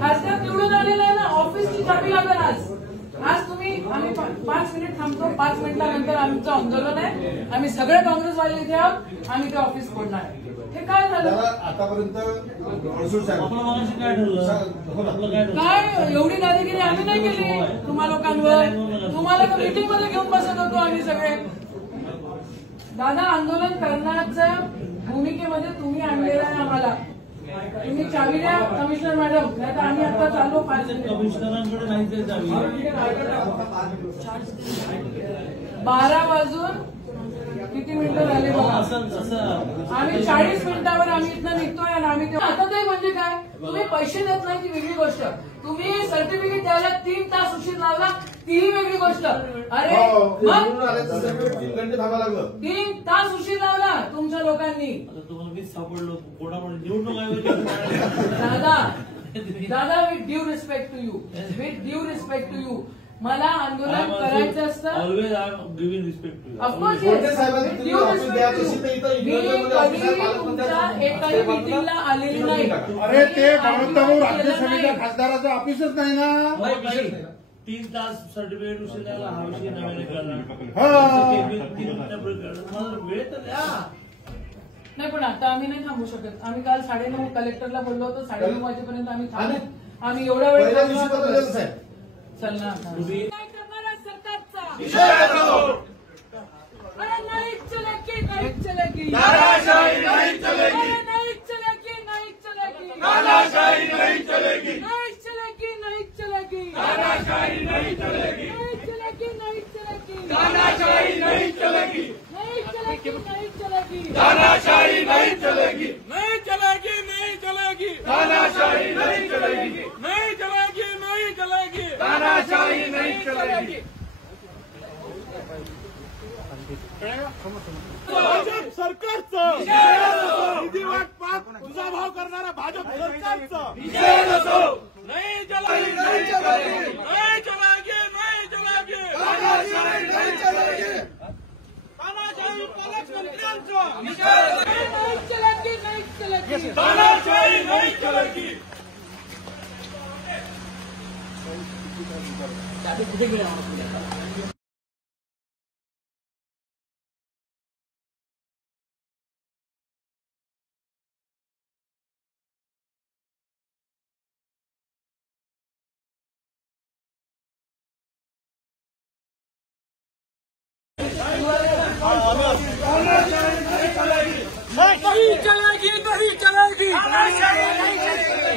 खासदार निवडून आलेला आहे ना, ऑफिसची चाबी लागेल आज तुम्ही. आम्ही 5 मिनिट थांबतो, 5 मिनिटानंतर आमचं आंदोलन आहे. आम्ही सगळे काँग्रेसवाले इथे आहोत, आम्ही ते ऑफिस फोडणार आहे. हे काय झालं आतापर्यंत? काय एवढी दादागिरी आम्ही नाही केली तुम्हा लोकांवर. तुम्हाला तर मीटिंग मध्ये घेऊन बसत होतो आम्ही सगळे. दादा, आंदोलन करण्याच्या भूमिकेमध्ये तुम्ही आणलेलं आहे आम्हाला. तुम्ही चावी द्या कमिशनर मॅडम, नाही तर आम्ही आता चाललो 5 मिनिट. कमिशनरांकडे नाही चावी. 12 वाजून किती मिनिटं झाले बघा. आम्ही 40 मिनिटावर आम्ही इथनं निघतोय आणि आम्ही आता ते म्हणजे काय, तुम्ही पैसे देत नाही ती वेगळी गोष्ट. तुम्ही सर्टिफिकेट द्यायला 3 तास उशीर लावला तीही वेगळी गोष्ट. अरे 3 तास उशीर लावला तुमच्या लोकांनी. तुम्हाला मीच सापडलो कोणामध्ये निवडणूक. दादा, with due respect to you, with due respect to you, मला आंदोलन करायचं असतं. Always I am giving respect to you. Of course due respect to you. मी कधी तुमच्या एकाही मीटिंगला आलेली नाही. अरे ते राज्यसभेच्या खासदाराचं ऑफिसच नाही ना. 3 तास सर्टिफिकेट उशीर द्यायला हा विषय नव्याने करणार. वेळ तर द्या. नाही, पण आता आम्ही नाही थांबू शकत. आम्ही काल 9:30 कलेक्टरला बोललो होतो, 9:30 वाजेपर्यंत आम्ही थांबू. आम्ही एवढा वेळ चल ना. काय करणार सरकारचा? अरे नाही चलेगी, नाही चलेगी, तानाशाही नहीं चलेगी, नहीं चलेगी, नहीं चलेगी, तानाशाही नहीं चलेगी, नहीं चलेगी, नहीं चलेगी, तानाशाही नहीं चलेगी, नहीं चलेगी, नहीं चलेगी, तानाशाही नहीं चलेगी, नहीं चलेगी, नहीं चलेगी, तानाशाही नहीं चलेगी, नहीं चलेगी, नहीं चलेगी, तानाशाही नहीं चलेगी, नहीं चलेगी, नहीं चलेगी, तानाशाही नहीं चलेगी. भाजप सरकारचं निधी वाटपात तुझा भाव करणारा भाजप सरकारचं नहीं चलेगी, नहीं चलेगी, नहीं चलेगी, नहीं चलेगी, तानाशाही नहीं चलेगी, तानाशाही पालकमंत्र्यांचं नहीं चलेगी, नहीं चलेगी, तानाशाही नहीं चलेगी.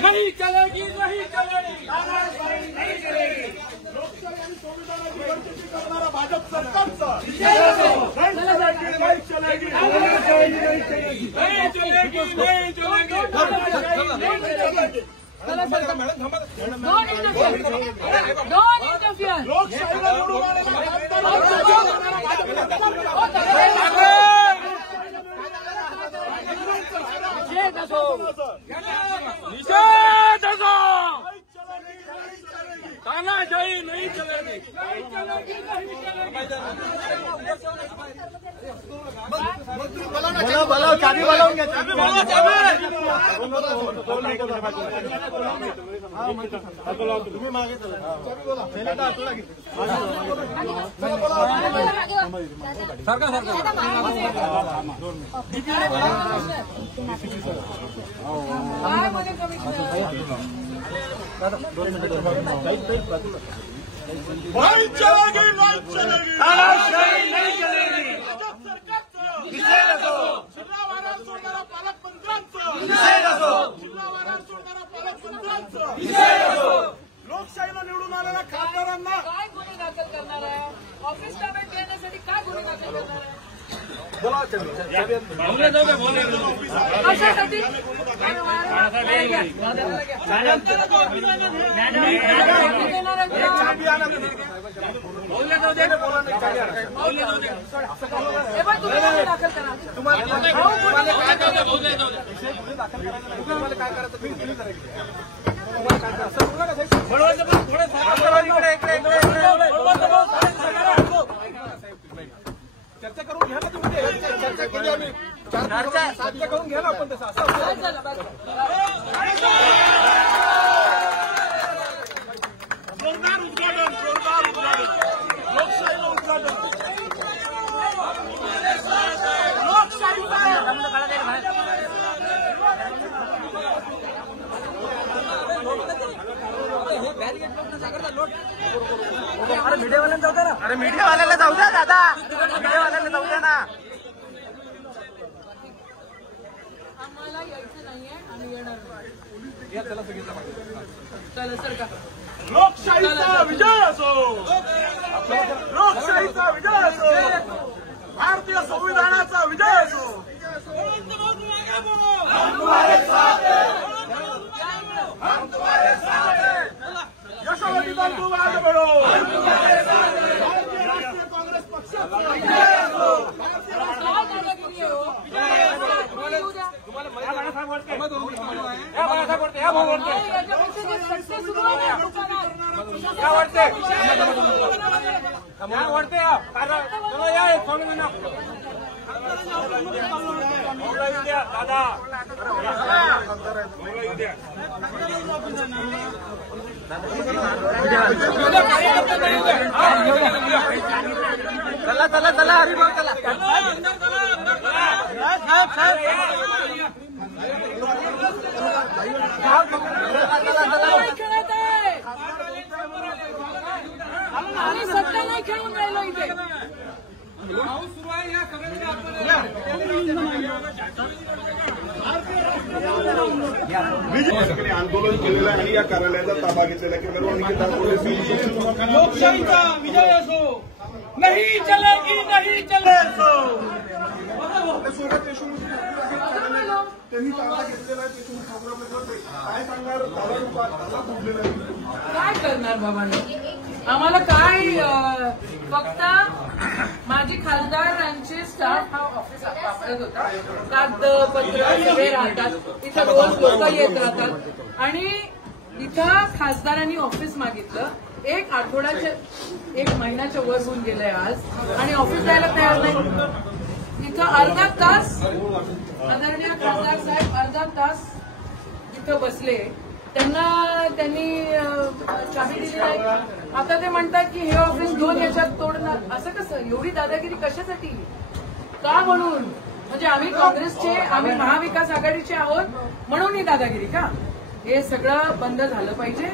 नहीं चलेगी, नहीं चलेगी, नहीं चलेगी, नहीं चलेगी, लोकशाही आणि संविधानाची वंचित करणारा भाजप सरकारचा नहीं चलेगी, नहीं चलेगी, नहीं चलेगी, नहीं चलेगी. Don't interfere. Don't interfere. लोकशाहीला निवडून आलेला निषेध असो. तानाशाही नहीं चलेगी. बोलाव चाबी बोलावून घ्या. तुम्ही मागे काय मध्ये कमिशनर नहीं चलेगी, नहीं चलेगी, तानाशाही नहीं चलेगी, भाजप सरकारचं निषेध असो, जिल्हावारात सोडणारा पालकमंत्र्यांचं निषेध असो, जिल्हावारात सोडणारा पालकमंत्र्यांचं निषेध असो. लोकशाहीला निवडून आलेल्या खासदारांना काय गुन्हे दाखल करणार आहे? ऑफिस ताब्यात घेण्यासाठी काय गुन्हे दाखल करणार आहे? कशासाठी? दाखल करा. चर्चा करून घ्या ना तुम्ही. चर्चा केली आम्ही. चर्चा करून घ्या ना आपण तसं. अरे मीडियावाल्याला जाऊ द्या दादा, मीडियावाल्याला जाऊ द्या ना. आम्हाला यायचं नाहीये, आम्ही येणार नाही. चला सर का लोकशाहीचा विजय असो, लोकशाहीचा विजय असो, भारतीय संविधानाचा विजय असो. यशोमती बापू आगे बढ़ो. भारतीय राष्ट्रीय काँग्रेस पक्षाचा विजय असो. चला चला चला हरिभाऊ चला. आम्ही सत्ता नाही खेळून राहिलो इथे. आंदोलन केलेलं आहे आणि या कार्यालयाचा ताबा घेतलेला आहे. लोकशाहीचा विजय असो, नाही चलेगी, नाही चलेगी. त्यांनी ताबा घेतलेला आहे. काय सांगणार, काय करणार बाबांनो, आम्हाला काय फक्त माझी खासदारांचे स्टाफ हा ऑफिस वापरत होता. कागदपत्र सगळे राहतात इथं, रोज लोक येत राहतात आणि इथं खासदारांनी ऑफिस मागितलं. एक आठवड्याच्या, एक महिन्याच्या वर होऊन गेलंय आज आणि ऑफिस जायला तयार नाही. इथं अर्धा तास आदरणीय खासदार साहेब अर्धा तास इथं बसले. त्यांनी चाबी दिली नाही. आता ते म्हणतात की हे ऑफिस 2 याच्यात तोडणार. असं कसं, एवढी दादागिरी कशासाठी, का म्हणून? म्हणजे आम्ही काँग्रेसचे, आम्ही महाविकास आघाडीचे आहोत म्हणून ही दादागिरी का? हे सगळं बंद झालं पाहिजे.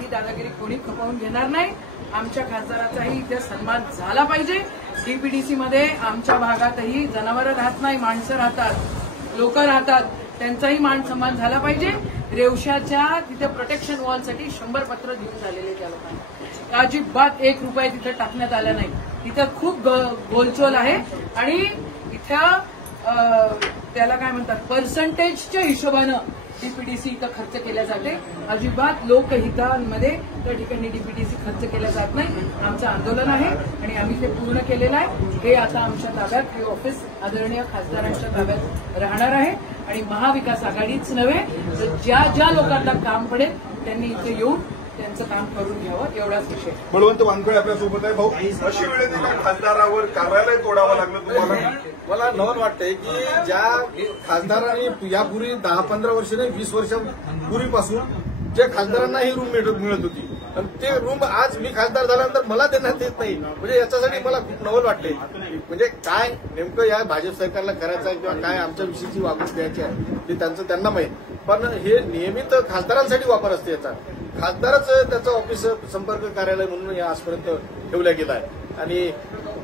ही दादागिरी कोणी खपवून घेणार नाही. आमच्या खासदाराचाही इथे सन्मान झाला पाहिजे. डीपीडीसी मध्ये आमच्या भागातही जनावरं राहत नाही, माणसं राहतात, लोक राहतात, त्यांचाही मान सन्मान झाला पाहिजे. रेवशाच्या तिथे प्रोटेक्शन वॉलसाठी 100 पत्र देऊन झालेले त्या लोकांना. अजिबात 1 रुपया तिथे टाकण्यात आला नाही. तिथं खूप गोलचोल आहे आणि इथं त्याला काय म्हणतात, पर्सेंटेजच्या हिशोबानं डीपीडीसी इथं खर्च केला जाते. अजिबात लोकहितांमध्ये त्या ठिकाणी डीपीडीसी खर्च केला जात नाही. आमचं आंदोलन आहे आणि आम्ही ते पूर्ण केलेलं आहे. हे आता आमच्या ताब्यात, हे ऑफिस आदरणीय खासदारांच्या ताब्यात राहणार आहे आणि महाविकास आघाडीच नव्हे तर ज्या लोकांना काम पडेल त्यांनी इथे येऊन त्यांचं काम करून घ्यावं, एवढाच विषय. बळवंत वानखडे आपल्यासोबत आहे. भाऊ, अशी वेळेत खासदारावर कार्यालय तोडावं लागलं तुम्हाला? मला नवल वाटतंय की ज्या खासदारांनी यापूर्वी 10-15 वर्ष नाही 20 वर्षापूर्वीपासून ज्या खासदारांना ही रूम मिळत होती आणि ते रूम आज मी खासदार झाल्यानंतर मला देण्यात येत नाही. म्हणजे याच्यासाठी मला खूप नवल वाटतंय. म्हणजे काय नेमकं या भाजप सरकारला करायचं आहे किंवा काय आमच्या विषयीची वागणूक द्यायची आहे ते त्यांना माहीत. पण हे नियमित खासदारांसाठी वापर असते याचा. खासदारच त्याचं ऑफिस संपर्क कार्यालय म्हणून या आजपर्यंत ठेवल्या गेला आहे आणि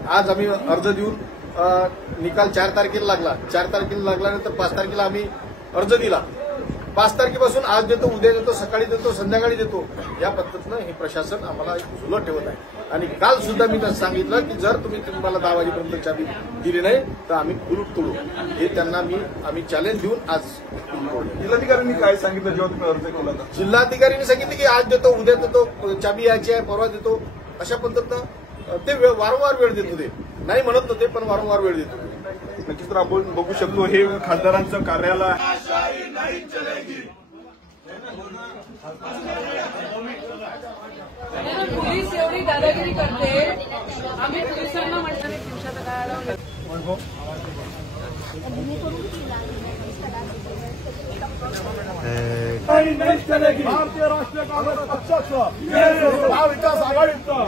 आज आम्ही अर्ज देऊन निकाल 4 तारखेला लागला. 4 तारखेला लागल्यानंतर 5 तारखेला आम्ही अर्ज दिला. 5 तारखेपासून आज देतो, उद्या देतो, सकाळी देतो, संध्याकाळी देतो, या पद्धतीनं हे प्रशासन आम्हाला झुलत ठेवत आहे. आणि काल सुद्धा मी त्यांना सांगितलं की जर तुम्ही मला 10 वाजेपर्यंत चाबी दिली नाही तर आम्ही कुलूप तोडू. हे त्यांना आम्ही चॅलेंज देऊन आज जिल्हाधिकाऱ्यांनी काय सांगितलं जेव्हा तुम्ही अर्ज केला होता? जिल्हाधिकाऱ्यांनी सांगितलं की आज देतो, उद्या देतो, चाबी यायची आहे, परवा देतो, अशा पद्धतीनं ते वारंवार वेळ देत होते. नाही म्हणत नव्हते पण वारंवार वेळ देत होते. नक्कीच तर आपण बघू शकतो हे खासदारांचं कार्यालय. पोलीस एवढी दादागिरी करते, आम्ही पोलिसांना म्हटलं नाही दिवसाचा काय भारतीय राष्ट्रीय काँग्रेस पक्षाचं महाविकास आघाडीचं